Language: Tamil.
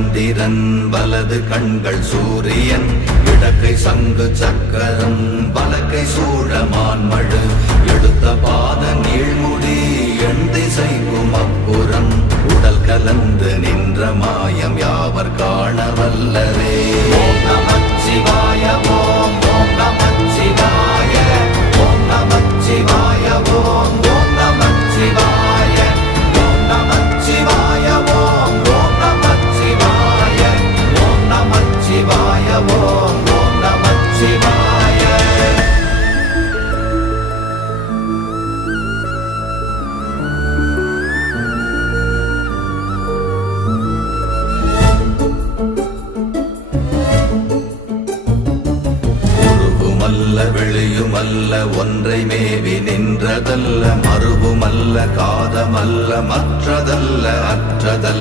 சந்திரன் வலது கண்கள் சூரியன் இடக்கை சங்கு சக்கரம் வலக்கை சூழமான்மழு எடுத்த பாத நீழ்முடி எண் திசைக்கும் அப்புறம் உடல் கலந்து நின்ற மாயம் யாவர் காண வல்லரே. ஓம் நமச்சிவாய ஓம் ஓம் நமச்சிவாய ஓம் நமச்சிவாய ஓம் ஓம் நமச்சிவாய ஓம் நமச்சிவாய ஓம் ஓம் நமச்சிவாய ஓம் நமச்சிவாய ஓம் ஓம் நமச்சிவாய. வெளியுமல்ல ஒன்றை மேவி நின்றதல்ல மறுவுமல்ல காதமல்ல மற்றதல்ல அற்றதல்ல